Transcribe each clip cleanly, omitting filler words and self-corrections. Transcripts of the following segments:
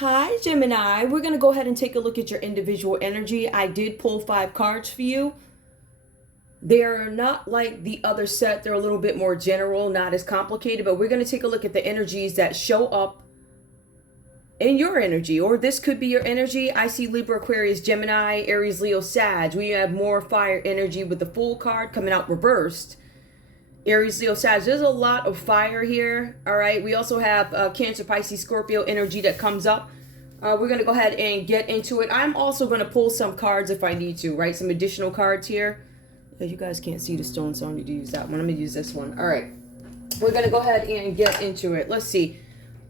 Hi, Gemini. We're going to go ahead and take a look at your individual energy. I did pull 5 cards for you. They're not like the other set. They're a little bit more general, not as complicated, but we're going to take a look at the energies that show up in your energy, or this could be your energy. I see Libra, Aquarius, Gemini, Aries, Leo, Sag. We have more fire energy with the Fool card coming out reversed. Aries, Leo, Sag. There's a lot of fire here. All right. We also have Cancer, Pisces, Scorpio energy that comes up. We're going to go ahead and get into it. I'm also going to pull some cards if I need to, right? Some additional cards here. You guys can't see the stone, so I need to use that one. I'm going to use this one. All right. We're going to go ahead and get into it. Let's see.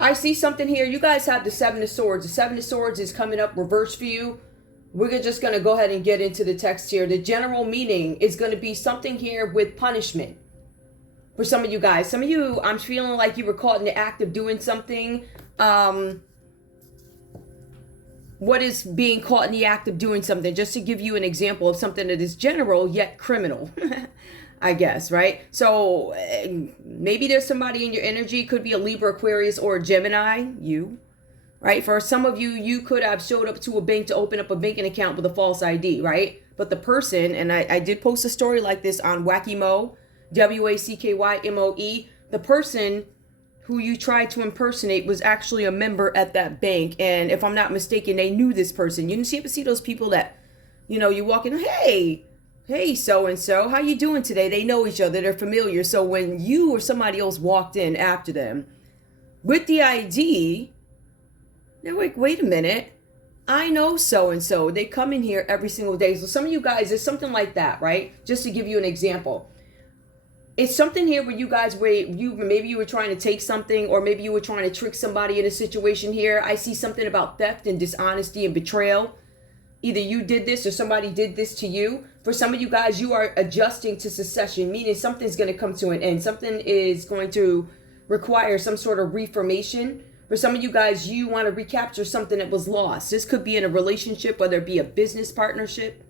I see something here. You guys have the Seven of Swords. The Seven of Swords is coming up reversed for you. We're just going to go ahead and get into the text here. The general meaning is going to be something here with punishment. For some of you guys. Some of you, I'm feeling like you were caught in the act of doing something. What is being caught in the act of doing something? Just to give you an example of something that is general yet criminal. I guess, right? So maybe there's somebody in your energy. Could be a Libra, Aquarius, or a Gemini. You. Right? For some of you, you could have showed up to a bank to open up a banking account with a false ID, right? But the person, and I did post a story like this on wackymoe, wackymoe, the person who you tried to impersonate was actually a member at that bank. And if I'm not mistaken, they knew this person. You ever see those people that, you walk in, hey, so-and-so, how you doing today? They know each other. They're familiar. So when you or somebody else walked in after them with the ID, they're like, wait a minute. I know so-and-so. They come in here every single day. So some of you guys, it's something like that, right? Just to give you an example. It's something here where you guys, maybe you were trying to take something, or maybe you were trying to trick somebody in a situation here. I see something about theft and dishonesty and betrayal. Either you did this or somebody did this to you. For some of you guys, you are adjusting to succession, meaning something's going to come to an end. Something is going to require some sort of reformation. For some of you guys, you want to recapture something that was lost. This could be in a relationship, whether it be a business partnership,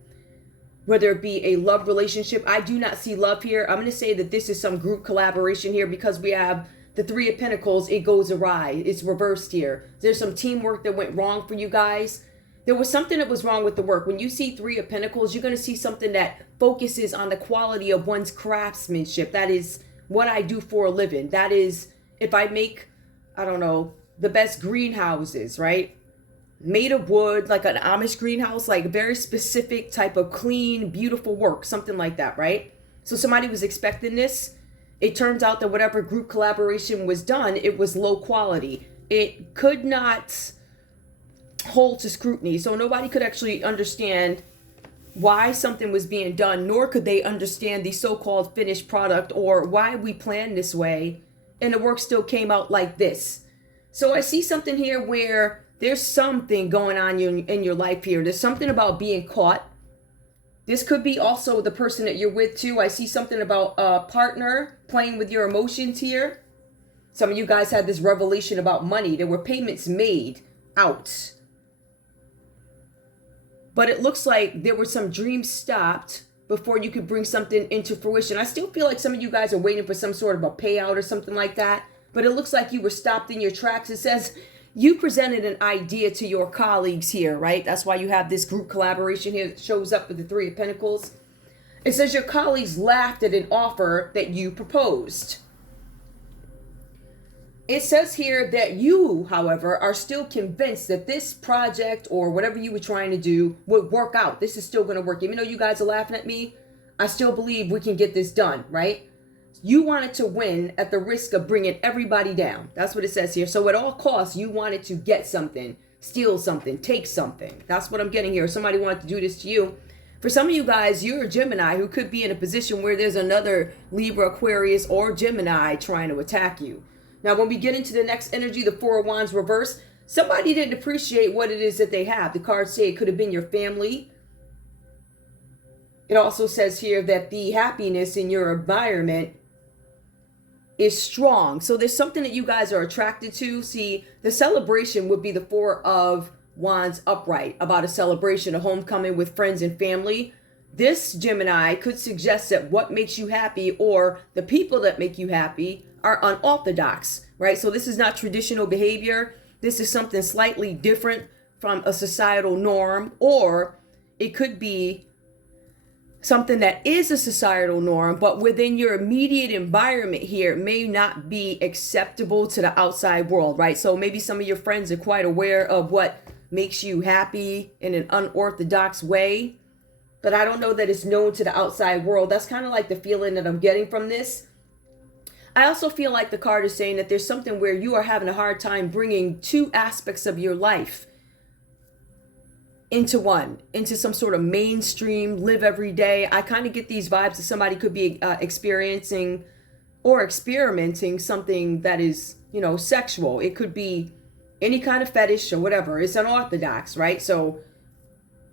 whether it be a love relationship. I do not see love here. I'm going to say that this is some group collaboration here because we have the Three of Pentacles. It goes awry. It's reversed here. There's some teamwork that went wrong for you guys. There was something that was wrong with the work. When you see Three of Pentacles, you're going to see something that focuses on the quality of one's craftsmanship. That is what I do for a living. That is, if I make, I don't know, the best greenhouses, right? Made of wood, like an Amish greenhouse, like very specific type of clean, beautiful work, something like that, right? So somebody was expecting this. It turns out that whatever group collaboration was done, it was low quality. It could not hold to scrutiny. So nobody could actually understand why something was being done, nor could they understand the so-called finished product or why we planned this way and the work still came out like this. So I see something here where there's something going on in your life here. There's something about being caught. This could be also the person that you're with too. I see something about a partner playing with your emotions here. Some of you guys had this revelation about money. There were payments made out. But it looks like there were some dreams stopped before you could bring something into fruition. I still feel like some of you guys are waiting for some sort of a payout or something like that. But it looks like you were stopped in your tracks. It says you presented an idea to your colleagues here, right? That's why you have this group collaboration here that shows up with the Three of Pentacles. It says your colleagues laughed at an offer that you proposed. It says here that you, however, are still convinced that this project or whatever you were trying to do would work out. This is still going to work. Even though you guys are laughing at me, I still believe we can get this done, right? You wanted to win at the risk of bringing everybody down. That's what it says here. So at all costs, you wanted to get something, steal something, take something. That's what I'm getting here. Somebody wanted to do this to you. For some of you guys, you're a Gemini who could be in a position where there's another Libra, Aquarius, or Gemini trying to attack you. Now, when we get into the next energy, the Four of Wands reverse, somebody didn't appreciate what it is that they have. The cards say it could have been your family. It also says here that the happiness in your environment is strong. So there's something that you guys are attracted to. See, the celebration would be the Four of Wands upright, about a celebration, a homecoming with friends and family. This Gemini could suggest that what makes you happy or the people that make you happy are unorthodox, right? So this is not traditional behavior. this is something slightly different from a societal norm, or it could be something that is a societal norm, but within your immediate environment here, it may not be acceptable to the outside world, right? So maybe some of your friends are quite aware of what makes you happy in an unorthodox way, but I don't know that it's known to the outside world. That's kind of like the feeling that I'm getting from this. I also feel like the card is saying that there's something where you are having a hard time bringing two aspects of your life into one, into some sort of mainstream, live every day. I kind of get these vibes that somebody could be experiencing or experimenting something that is, sexual. It could be any kind of fetish or whatever. It's unorthodox, right? So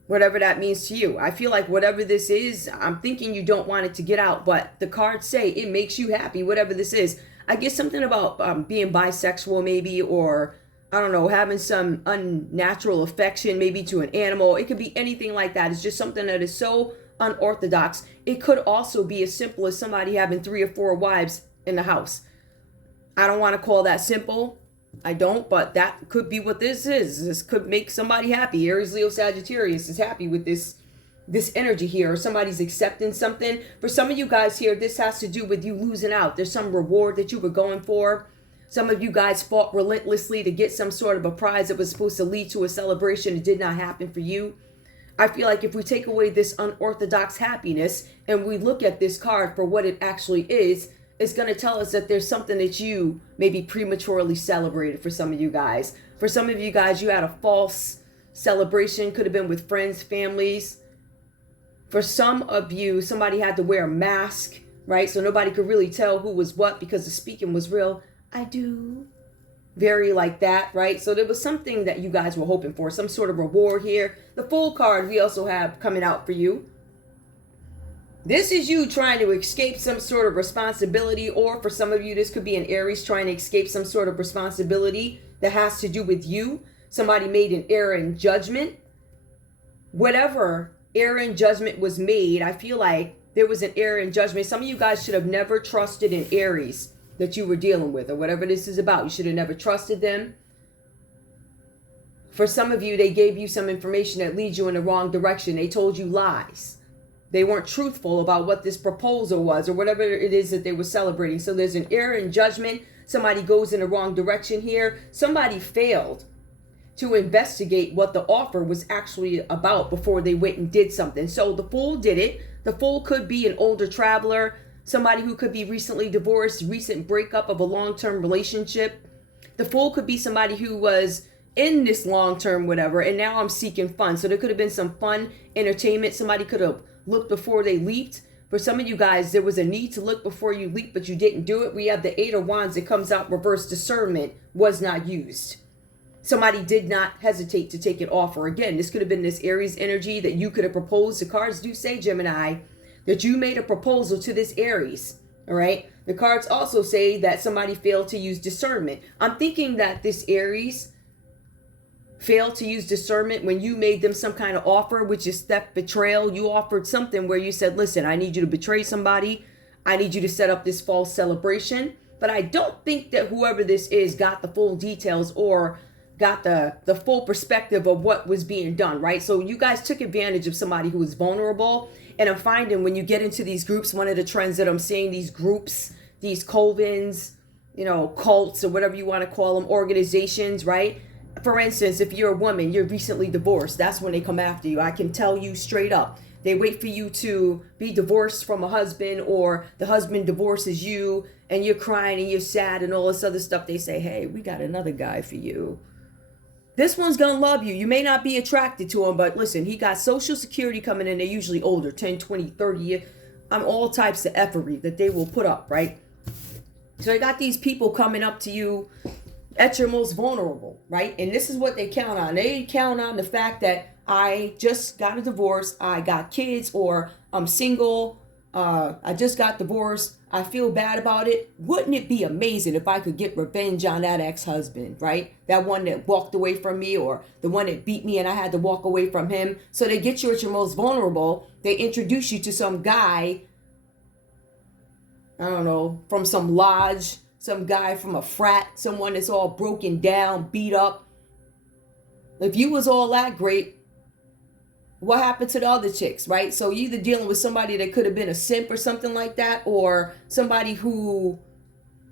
whatever that means to you. I feel like whatever this is, I'm thinking you don't want it to get out, but the cards say it makes you happy, whatever this is. I get something about being bisexual maybe, or I don't know, having some unnatural affection maybe to an animal. It could be anything like that. It's just something that is so unorthodox. It could also be as simple as somebody having 3 or 4 wives in the house. I don't want to call that simple. I don't, but that could be what this is. This could make somebody happy. Aries, Leo, Sagittarius is happy with this energy here, or somebody's accepting something. For some of you guys here, this has to do with you losing out. There's some reward that you were going for. Some of you guys fought relentlessly to get some sort of a prize that was supposed to lead to a celebration. It did not happen for you. I feel like if we take away this unorthodox happiness and we look at this card for what it actually is, it's going to tell us that there's something that you maybe prematurely celebrated for some of you guys. For some of you guys, you had a false celebration. Could have been with friends, families. For some of you, somebody had to wear a mask, right? So nobody could really tell who was what because the speaking was real. I do. Very like that, right? So there was something that you guys were hoping for, some sort of reward here. The Fool card we also have coming out for you. This is you trying to escape some sort of responsibility, or for some of you, this could be an Aries trying to escape some sort of responsibility that has to do with you. Somebody made an error in judgment. Whatever error in judgment was made, I feel like there was an error in judgment. Some of you guys should have never trusted an Aries that you were dealing with, or whatever this is about. You should have never trusted them. For some of you, they gave you some information that leads you in the wrong direction. They told you lies. They weren't truthful about what this proposal was or whatever it is that they were celebrating. So there's an error in judgment. Somebody goes in the wrong direction here. Somebody failed to investigate what the offer was actually about before they went and did something. So the Fool did it. The Fool could be an older traveler, somebody who could be recently divorced, recent breakup of a long-term relationship. The Fool could be somebody who was in this long-term whatever, and now I'm seeking fun. So there could have been some fun entertainment. Somebody could have looked before they leaped. For some of you guys, there was a need to look before you leap, but you didn't do it. We have the 8 of Wands that comes out reverse. Discernment was not used. Somebody did not hesitate to take an offer. Again, this could have been this Aries energy that you could have proposed. The cards do say, Gemini, that you made a proposal to this Aries. All right. The cards also say that somebody failed to use discernment. I'm thinking that this Aries failed to use discernment when you made them some kind of offer, which is theft, betrayal. You offered something where you said, listen, I need you to betray somebody. I need you to set up this false celebration. But I don't think that whoever this is got the full details or got the full perspective of what was being done, right? So you guys took advantage of somebody who was vulnerable. And I'm finding when you get into these groups, one of the trends that I'm seeing, these groups, these covens, cults or whatever you want to call them, organizations, right? For instance, if you're a woman, you're recently divorced, that's when they come after you. I can tell you straight up. They wait for you to be divorced from a husband, or the husband divorces you and you're crying and you're sad and all this other stuff. They say, hey, we got another guy for you. This one's going to love you. You may not be attracted to him, but listen, he got Social Security coming in. They're usually older, 10, 20, 30 years. All types of effery that they will put up, right? So they got these people coming up to you at your most vulnerable, right? And this is what they count on. They count on the fact that I just got a divorce, I got kids, or I'm single, I just got divorced, I feel bad about it. Wouldn't it be amazing if I could get revenge on that ex-husband, right? That one that walked away from me, or the one that beat me and I had to walk away from him. So they get you at your most vulnerable. They introduce you to some guy, I don't know, from some lodge, some guy from a frat, someone that's all broken down, beat up. If you was all that great, what happened to the other chicks, right? So you either dealing with somebody that could have been a simp or something like that, or somebody who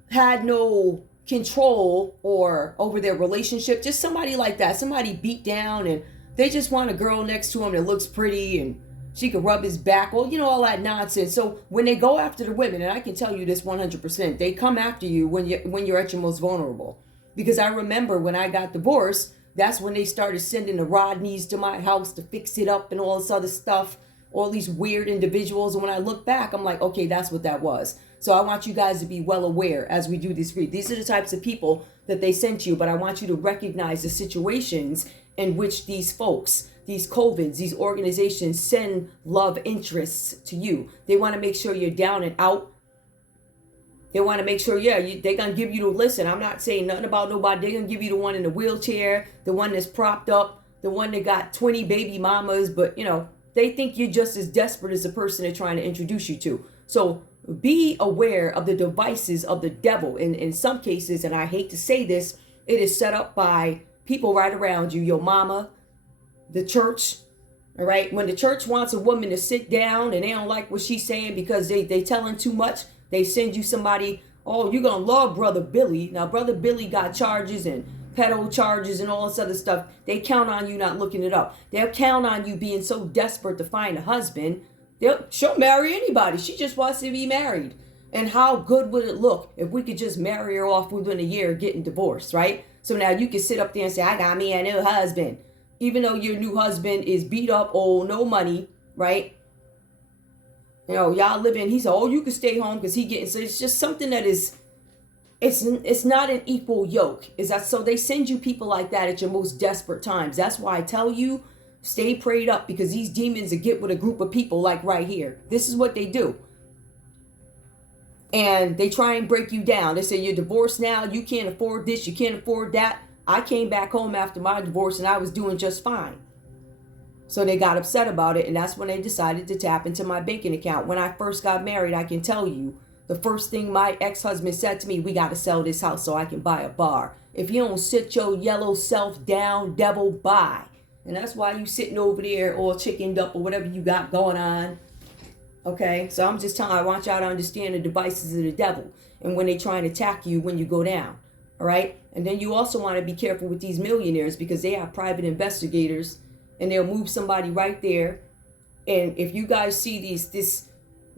had no control or over their relationship, just somebody like that, somebody beat down and they just want a girl next to him that looks pretty and she could rub his back, well, you know, all that nonsense. So when they go after the women, and I can tell you this 100%, they come after you when you're at your most vulnerable. Because I remember when I got divorced, that's when they started sending the Rodneys to my house to fix it up and all this other stuff, all these weird individuals. And when I look back, I'm like, okay, that's what that was. So I want you guys to be well aware as we do this read. These are the types of people that they sent you, but I want you to recognize the situations in which these folks, these COVIDs, these organizations send love interests to you. They want to make sure you're down and out. They want to make sure, they're going to give you the listen. I'm not saying nothing about nobody. They're going to give you the one in the wheelchair, the one that's propped up, the one that got 20 baby mamas. But, they think you're just as desperate as the person they're trying to introduce you to. So be aware of the devices of the devil. In some cases, and I hate to say this, it is set up by people right around you, your mama, the church. All right. When the church wants a woman to sit down and they don't like what she's saying because they telling too much, they send you somebody, oh, you're going to love Brother Billy. Now, Brother Billy got charges and pedo charges and all this other stuff. They count on you not looking it up. They'll count on you being so desperate to find a husband. She'll marry anybody. She just wants to be married. And how good would it look if we could just marry her off within a year getting divorced, right? So now you can sit up there and say, I got me a new husband. Even though your new husband is beat up, old, no money, right? Y'all living, he said, oh, you can stay home because he getting, so it's just something that is, it's not an equal yoke. So they send you people like that at your most desperate times. That's why I tell you, stay prayed up, because these demons will get with a group of people like right here. This is what they do. And they try and break you down. They say, you're divorced now. You can't afford this. You can't afford that. I came back home after my divorce and I was doing just fine. So they got upset about it. And that's when they decided to tap into my banking account. When I first got married, I can tell you, the first thing my ex-husband said to me, we got to sell this house so I can buy a bar. If you don't sit your yellow self down, devil, bye. And that's why you sitting over there all chickened up or whatever you got going on. Okay, so I'm just telling, I want y'all to understand the devices of the devil and when they try and attack you when you go down. All right, and then you also want to be careful with these millionaires, because they have private investigators and they'll move somebody right there. And if you guys see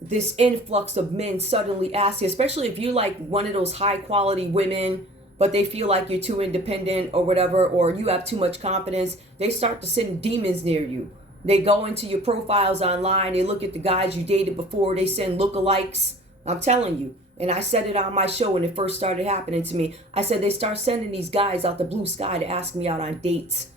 this influx of men suddenly asking, especially if you're like one of those high quality women, but they feel like you're too independent or whatever, or you have too much confidence, they start to send demons near you. They go into your profiles online. They look at the guys you dated before. They send lookalikes. I'm telling you. And I said it on my show when it first started happening to me. I said they start sending these guys out the blue sky to ask me out on dates.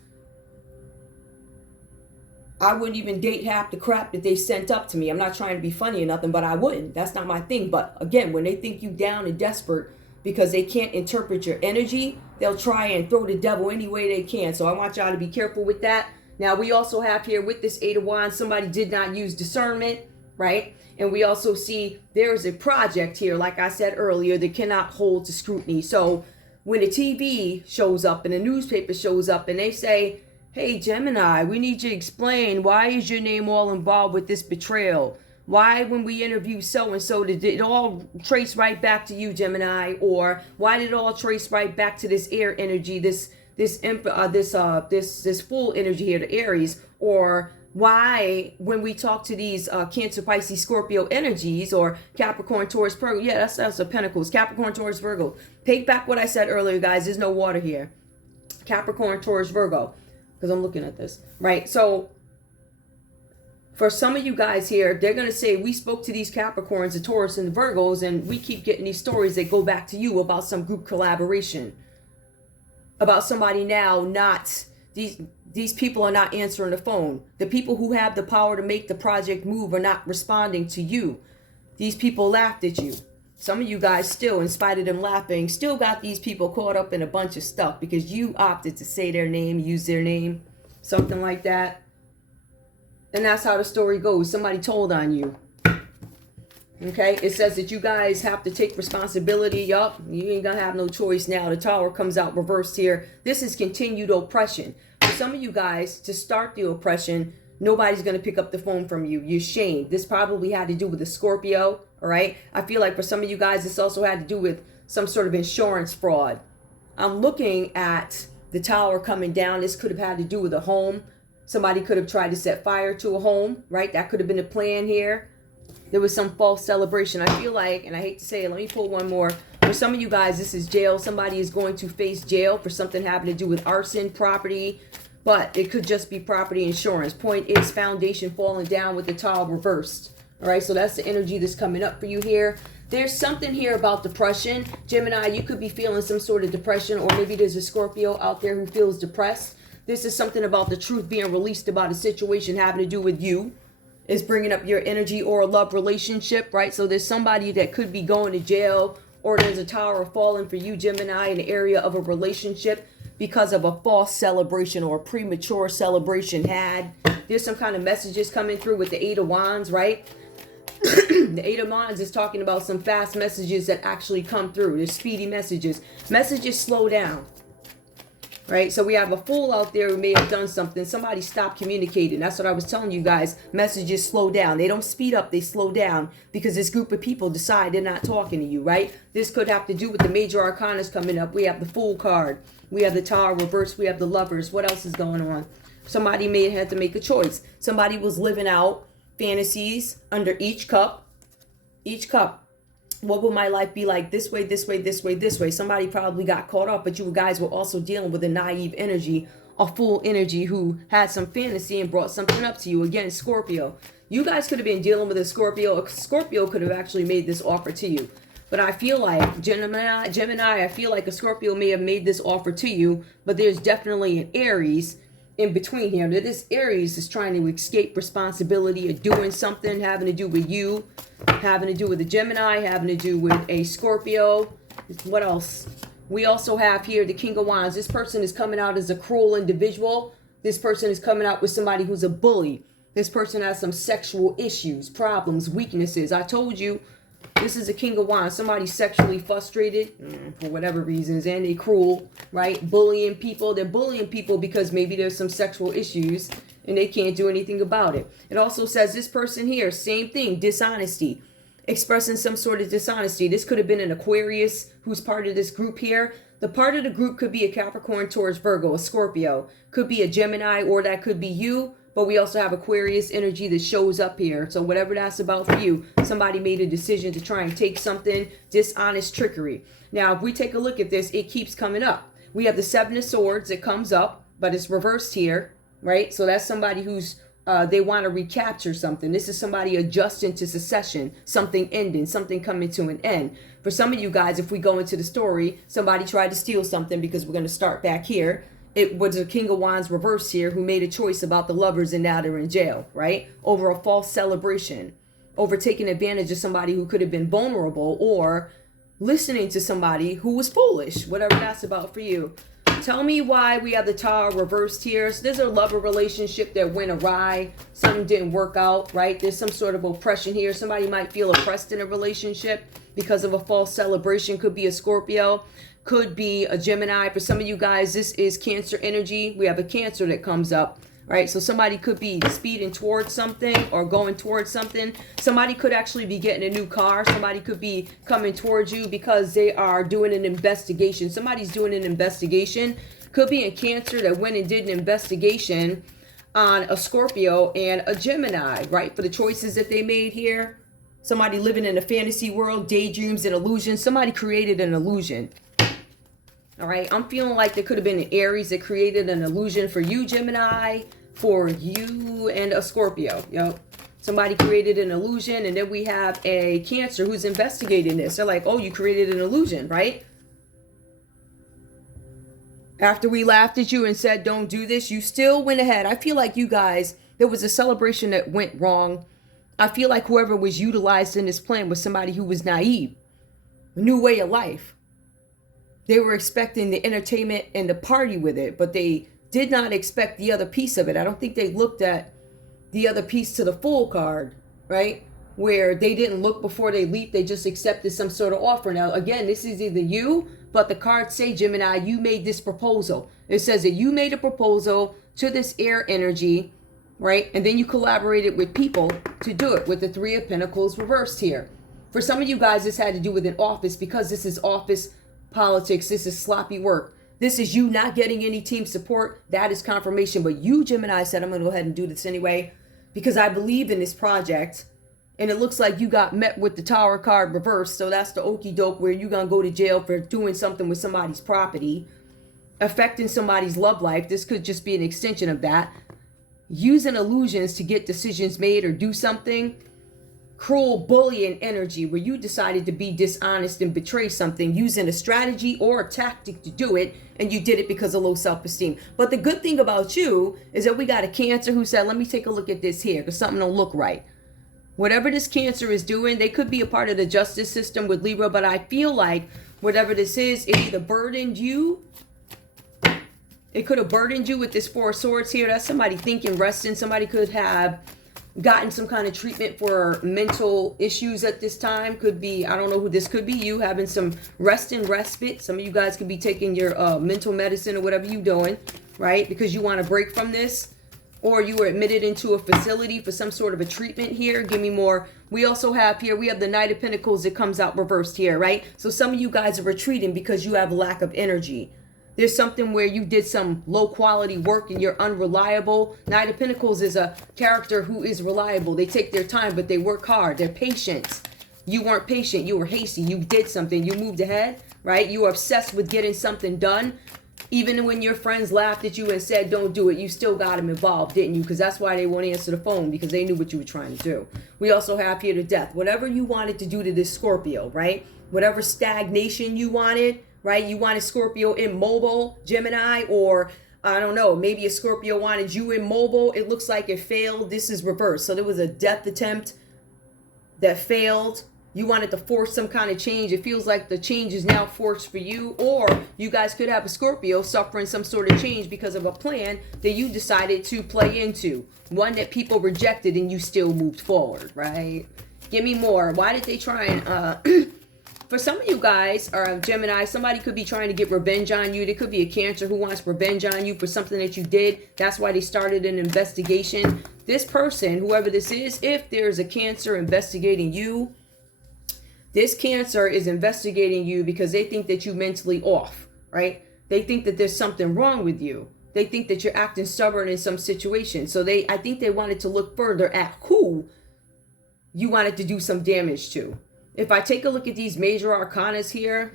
I wouldn't even date half the crap that they sent up to me. I'm not trying to be funny or nothing, but I wouldn't. That's not my thing. But again, when they think you down and desperate because they can't interpret your energy, they'll try and throw the devil any way they can. So I want y'all to be careful with that. Now, we also have here with this Eight of Wands, somebody did not use discernment, right? And we also see there is a project here, like I said earlier, that cannot hold to scrutiny. So when the TV shows up and the newspaper shows up and they say, hey, Gemini, we need you to explain, why is your name all involved with this betrayal? Why, when we interview so-and-so, did it all trace right back to you, Gemini? Or why did it all trace right back to this air energy, this full energy here, the Aries? Or why, when we talk to these Cancer, Pisces, Scorpio energies, or Capricorn, Taurus, Virgo, that's the Pentacles, Capricorn, Taurus, Virgo. Take back what I said earlier, guys. There's no water here. Capricorn, Taurus, Virgo, because I'm looking at this, right? So for some of you guys here, they're going to say, we spoke to these Capricorns, the Taurus, and the Virgos, and we keep getting these stories that go back to you about some group collaboration. About somebody now not, these people are not answering the phone. The people who have the power to make the project move are not responding to you. These people laughed at you. Some of you guys still, in spite of them laughing, still got these people caught up in a bunch of stuff because you opted to say their name, use their name, something like that. And that's how the story goes. Somebody told on you. Okay, it says that you guys have to take responsibility. Yup, you ain't gonna have no choice now. The Tower comes out reversed here. This is continued oppression. For some of you guys, to start the oppression, nobody's gonna pick up the phone from you. You're shamed. This probably had to do with a Scorpio, all right? I feel like for some of you guys, this also had to do with some sort of insurance fraud. I'm looking at the Tower coming down. This could have had to do with a home. Somebody could have tried to set fire to a home, right? That could have been a plan here. There was some false celebration. I feel like, and I hate to say it, let me pull one more. For some of you guys, this is jail. Somebody is going to face jail for something having to do with arson, property, but it could just be property insurance. Point is, foundation falling down with the Tower reversed. All right, so that's the energy that's coming up for you here. There's something here about depression. Gemini, you could be feeling some sort of depression, or maybe there's a Scorpio out there who feels depressed. This is something about the truth being released about a situation having to do with you. It's bringing up your energy or a love relationship, right? So there's somebody that could be going to jail, or there's a Tower falling for you, Gemini, in the area of a relationship because of a false celebration or a premature celebration had. There's some kind of messages coming through with the Eight of Wands, right? The Eight of Wands is talking about some fast messages that actually come through. There's speedy messages. Messages slow down. Right, so we have a fool out there who may have done something. Somebody stopped communicating. That's what I was telling you guys. Messages slow down. They don't speed up. They slow down because this group of people decide they're not talking to you, right? This could have to do with the major arcanas coming up. We have the Fool card. We have the Tower reversed. We have the Lovers. What else is going on? Somebody may have had to make a choice. Somebody was living out fantasies under each cup. Each cup. What will my life be like this way, this way, this way, this way? Somebody probably got caught up, but you guys were also dealing with a naive energy, a fool energy who had some fantasy and brought something up to you. Again, Scorpio. You guys could have been dealing with a Scorpio. A Scorpio could have actually made this offer to you. But I feel like, Gemini, I feel like a Scorpio may have made this offer to you, but there's definitely an Aries in between here. That this Aries is trying to escape responsibility of doing something having to do with you, having to do with a Gemini, having to do with a Scorpio. What else? We also have here the King of Wands. This person is coming out as a cruel individual. This person is coming out with somebody who's a bully. This person has some sexual issues, problems, weaknesses. I told you, this is a King of Wands. Somebody sexually frustrated for whatever reasons, and they cruel, right? Bullying people. They're bullying people because maybe there's some sexual issues and they can't do anything about it. It also says this person here, same thing, dishonesty. Expressing some sort of dishonesty. This could have been an Aquarius who's part of this group here. The part of the group could be a Capricorn, Taurus, Virgo, a Scorpio. Could be a Gemini, or that could be you. But we also have Aquarius energy that shows up here. So whatever that's about for you, somebody made a decision to try and take something, dishonest trickery. Now, if we take a look at this, it keeps coming up. We have the Seven of Swords that comes up, but it's reversed here, right? So that's somebody who's, they want to recapture something. This is somebody adjusting to succession, something ending, something coming to an end. For some of you guys, if we go into the story, somebody tried to steal something, because we're going to start back here. It was a King of Wands reversed here who made a choice about the Lovers, and now they're in jail, right? Over a false celebration, over taking advantage of somebody who could have been vulnerable, or listening to somebody who was foolish, whatever that's about for you. Tell me why we have the Tower reversed here. So there's a lover relationship that went awry. Something didn't work out, right? There's some sort of oppression here. Somebody might feel oppressed in a relationship because of a false celebration. Could be a Scorpio. Could be a Gemini. For some of you guys, this is Cancer energy. We have a Cancer that comes up, right? So somebody could be speeding towards something or going towards something. Somebody could actually be getting a new car. Somebody could be coming towards you because they are doing an investigation. Somebody's doing an investigation. Could be a Cancer that went and did an investigation on a Scorpio and a Gemini, right? For the choices that they made here. Somebody living in a fantasy world, daydreams and illusions. Somebody created an illusion. All right, I'm feeling like there could have been an Aries that created an illusion for you, Gemini, for you, and a Scorpio. Yep. Somebody created an illusion, and then we have a Cancer who's investigating this. They're like, oh, you created an illusion, right? After we laughed at you and said, don't do this, you still went ahead. I feel like you guys, there was a celebration that went wrong. I feel like whoever was utilized in this plan was somebody who was naive. A new way of life. They were expecting the entertainment and the party with it, but they did not expect the other piece of it. I don't think they looked at the other piece to the Fool card, right? where they didn't look before they leaped. They just accepted some sort of offer. Now, again, this is either you, but the cards say, Gemini, you made this proposal. It says that you made a proposal to this air energy, right? And then you collaborated with people to do it with the Three of Pentacles reversed here. For some of you guys, this had to do with an office, because this is office politics. This is sloppy work. This is you not getting any team support. That is confirmation. But you, Gemini, said, I'm going to go ahead and do this anyway because I believe in this project. And it looks like you got met with the Tower card reversed. So that's the okie doke where you're going to go to jail for doing something with somebody's property, affecting somebody's love life. This could just be an extension of that. Using illusions to get decisions made or do something. Cruel bullying energy where you decided to be dishonest and betray something using a strategy or a tactic to do it, and you did it because of low self-esteem. But the good thing about you is that we got a Cancer who said, let me take a look at this here because something don't look right. Whatever this Cancer is doing, they could be a part of the justice system with Libra, but I feel like whatever this is, it either burdened you. It could have burdened you with this Four of Swords here. That's somebody thinking, resting. Somebody could have gotten some kind of treatment for mental issues at this time. Could be, I don't know who this could be, you having some rest and respite. Some of you guys could be taking your mental medicine or whatever you doing, right? Because you want to break from this. Or you were admitted into a facility for some sort of a treatment here. Give me more. We also have here, we have the Knight of Pentacles that comes out reversed here, right? So some of you guys are retreating because you have lack of energy. There's something where you did some low quality work and you're unreliable. Knight of Pentacles is a character who is reliable. They take their time, but they work hard. They're patient. You weren't patient. You were hasty. You did something. You moved ahead, right? You were obsessed with getting something done. Even when your friends laughed at you and said, don't do it, you still got them involved, didn't you? Because that's why they won't answer the phone, because they knew what you were trying to do. We also have here the Death. Whatever you wanted to do to this Scorpio, right? Whatever stagnation you wanted, right? You wanted Scorpio immobile, Gemini, or I don't know, maybe a Scorpio wanted you immobile. It looks like it failed. This is reversed. So there was a death attempt that failed. You wanted to force some kind of change. It feels like the change is now forced for you. Or you guys could have a Scorpio suffering some sort of change because of a plan that you decided to play into. One that people rejected and you still moved forward, right? Give me more. Why did they try and... For some of you guys, or Gemini, somebody could be trying to get revenge on you. There could be a Cancer who wants revenge on you for something that you did. That's why they started an investigation. This person, whoever this is, if there's a Cancer investigating you, this Cancer is investigating you because they think that you're mentally off, right? They think that there's something wrong with you. They think that you're acting stubborn in some situation. So I think they wanted to look further at who you wanted to do some damage to. If I take a look at these major arcanas here,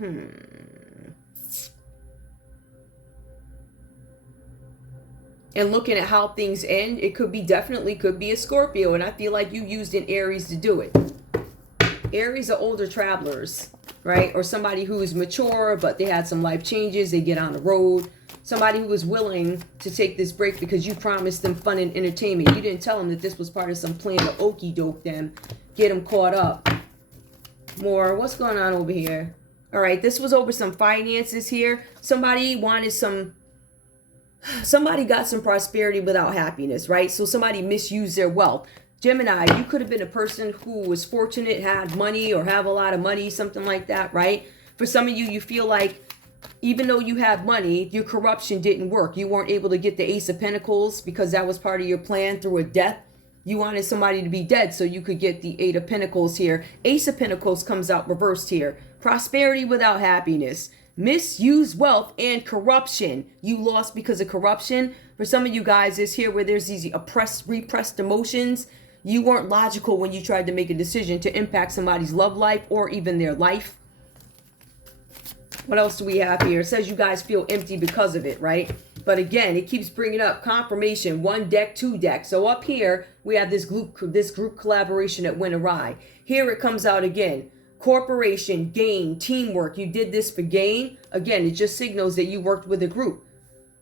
and looking at how things end, it could be a Scorpio, and I feel like you used an Aries to do it. Aries are older travelers, right? Or somebody who is mature, but they had some life changes. They get on the road. Somebody who was willing to take this break because you promised them fun and entertainment. You didn't tell them that this was part of some plan to okey doke them, get them caught up. More. What's going on over here? All right, this was over some finances here. Somebody got some prosperity without happiness, right? So somebody misused their wealth. Gemini, you could have been a person who was fortunate, had money, or have a lot of money, something like that, right? For some of you, you feel like even though you have money, your corruption didn't work. You weren't able to get the Ace of Pentacles because that was part of your plan through a death. You wanted somebody to be dead so you could get the Eight of Pentacles here. Ace of Pentacles comes out reversed here. Prosperity without happiness. Misused wealth and corruption. You lost because of corruption. For some of you guys, it's here where there's these repressed emotions. You weren't logical when you tried to make a decision to impact somebody's love life or even their life. What else do we have here? It says you guys feel empty because of it, right? But again, it keeps bringing up confirmation, 1 deck, 2 decks. So up here, we have this group collaboration that went awry. Here it comes out again. Corporation, gain, teamwork. You did this for gain. Again, it just signals that you worked with a group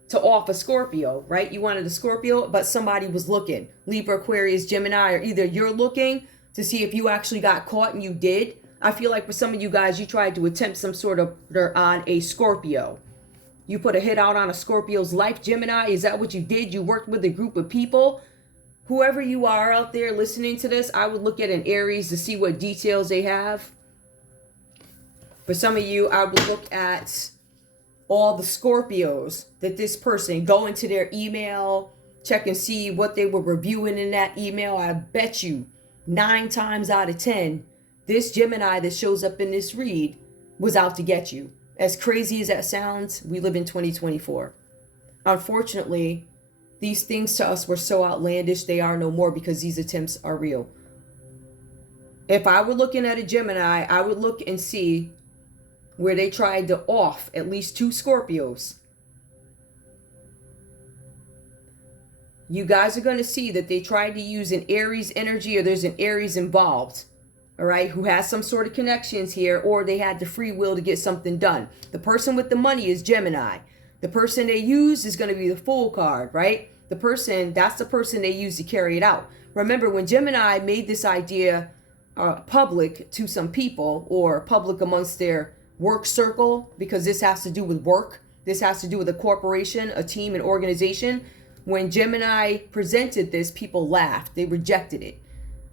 to off a Scorpio, right? You wanted a Scorpio, but somebody was looking. Libra, Aquarius, Gemini, or either you're looking to see if you actually got caught and you did. I feel like for some of you guys, you tried to attempt some sort of on a Scorpio. You put a hit out on a Scorpio's life, Gemini. Is that what you did? You worked with a group of people whoever you are out there listening to this, I would look at an Aries to see what details they have. For some of you, I would look at all the Scorpios that this person, go into their email, check and see what they were reviewing in that email. I bet you 9 times out of 10, this Gemini that shows up in this read was out to get you. As crazy as that sounds, we live in 2024. Unfortunately, these things to us were so outlandish, they are no more because these attempts are real. If I were looking at a Gemini, I would look and see where they tried to off at least 2 Scorpios. You guys are going to see that they tried to use an Aries energy, or there's an Aries involved, all right, who has some sort of connections here, or they had the free will to get something done. The person with the money is Gemini. The person they use is going to be the Fool card, right? The person, that's the person they use to carry it out. Remember, when Gemini made this idea public to some people, or public amongst their work circle, because this has to do with work, this has to do with a corporation, a team, an organization. When Gemini presented this, people laughed. They rejected it.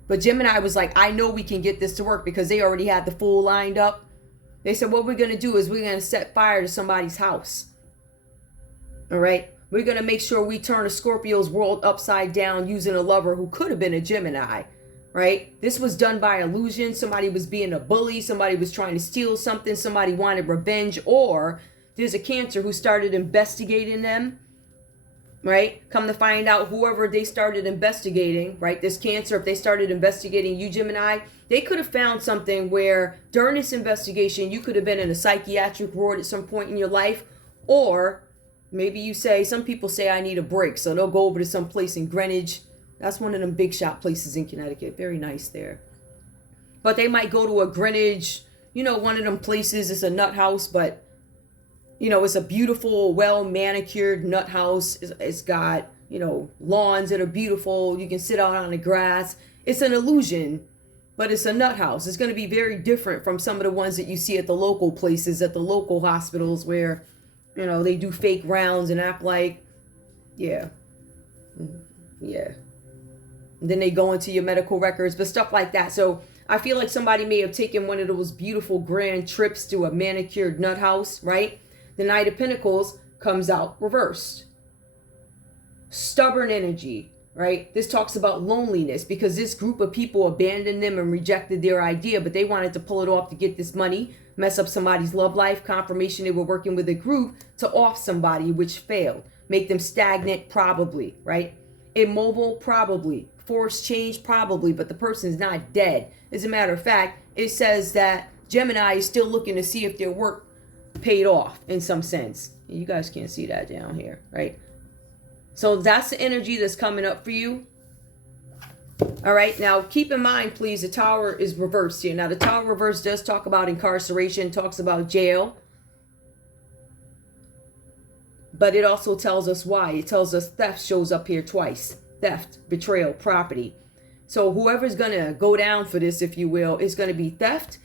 But Gemini was like, I know we can get this to work, because they already had the Fool lined up. They said, what we're going to do is we're going to set fire to somebody's house. All right? We're going to make sure we turn a Scorpio's world upside down using a lover who could have been a Gemini. Right? This was done by illusion. Somebody was being a bully. Somebody was trying to steal something. Somebody wanted revenge. Or there's a Cancer who started investigating them. Right? Come to find out, whoever they started investigating, right? This Cancer, if they started investigating you, Gemini, they could have found something where during this investigation, you could have been in a psychiatric ward at some point in your life. Or maybe you say, some people say, I need a break. So they'll go over to some place in Greenwich. That's one of them big shot places in Connecticut. Very nice there. But they might go to a Greenwich, you know, one of them places. It's a nut house, but, you know, it's a beautiful, well manicured nut house. It's got, you know, lawns that are beautiful. You can sit out on the grass. It's an illusion, but it's a nut house. It's going to be very different from some of the ones that you see at the local places, at the local hospitals where, you know, they do fake rounds and act like, yeah. And then they go into your medical records, but stuff like that. So I feel like somebody may have taken one of those beautiful grand trips to a manicured nut house, right? The Knight of Pentacles comes out reversed. Stubborn energy, right? This talks about loneliness, because this group of people abandoned them and rejected their idea, but they wanted to pull it off to get this money, mess up somebody's love life, confirmation they were working with a group to off somebody, which failed. Make them stagnant, probably, right? Immobile, probably. Force change, probably, but the person's not dead. As a matter of fact, it says that Gemini is still looking to see if their work paid off in some sense. You guys can't see that down here, right? So that's the energy that's coming up for you. All right, now keep in mind, please, the Tower is reversed here. Now, the Tower reverse does talk about incarceration, talks about jail. But it also tells us why. It tells us theft shows up here twice. Theft, betrayal, property. So whoever's going to go down for this, if you will, is going to be theft.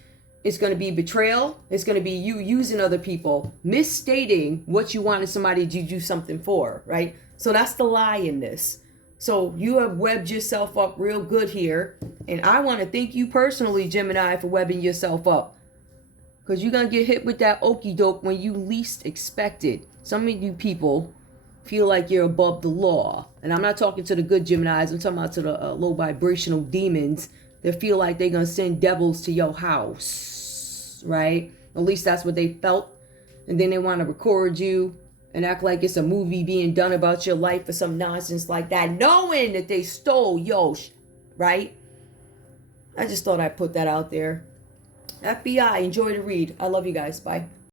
It's going to be betrayal. It's going to be you using other people, misstating what you wanted somebody to do something for, right? So that's the lie in this. So you have webbed yourself up real good here. And I want to thank you personally, Gemini, for webbing yourself up. Because you're going to get hit with that okie doke when you least expect it. Some of you people feel like you're above the law. And I'm not talking to the good Geminis. I'm talking about to the low vibrational demons that feel like they're going to send devils to your house, right? At least that's what they felt. And then they want to record you and act like it's a movie being done about your life or some nonsense like that, knowing that they stole yours, right? I just thought I'd put that out there. FBI, enjoy the read. I love you guys. Bye.